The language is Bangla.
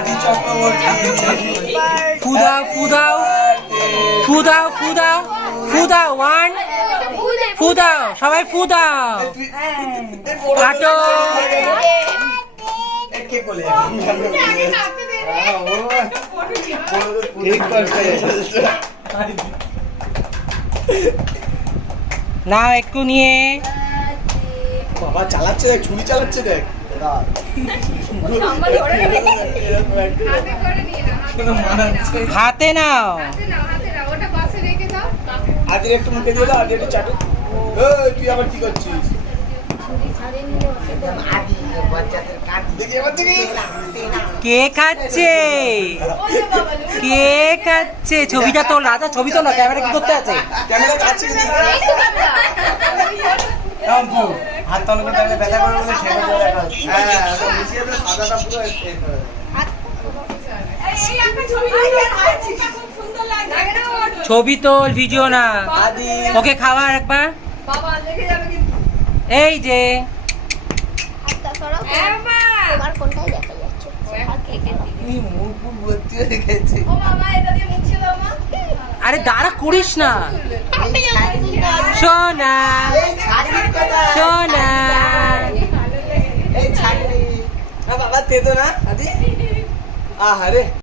আদি চক্রবর্তী। ফুদাও ফুদাও ফুদাও ফুদাও ফুদাও ওয়ান ফুদাও সবাই ফুদাও কাটো কে বলে নাও একটু নিয়ে বাবা চালাচ্ছে দেখ, ছুরি চালাচ্ছে দেখ। হাতে নাও আদির একটু মুখে দিয়ে দাও, আদি একটু চাটু। তুই আবার কি করছিস? দেখি এবার দেখি। কে খাচ্ছে কে খাচ্ছে ছবিটা তোল রাজা, ছবি তোল না, ক্যামেরা কি করতে আছে? ক্যামেরা কাছে হাত তালু করে থাকলে ব্যথা করে বলে ছেড়ে দেওয়া দেখা হচ্ছে। হ্যাঁ, মিশিয়ে দিয়ে সাদাটা পুরো এ করে। ছবি তোল, ভিডিও না। আদি ওকে খাওয়ার একবার। এই যে মুখ ভর্তি হয়ে গেছে। আরে দাঁড়া করিস না সোনা সোনা এই ছাগলি বাবা তেতো না আদি আহারে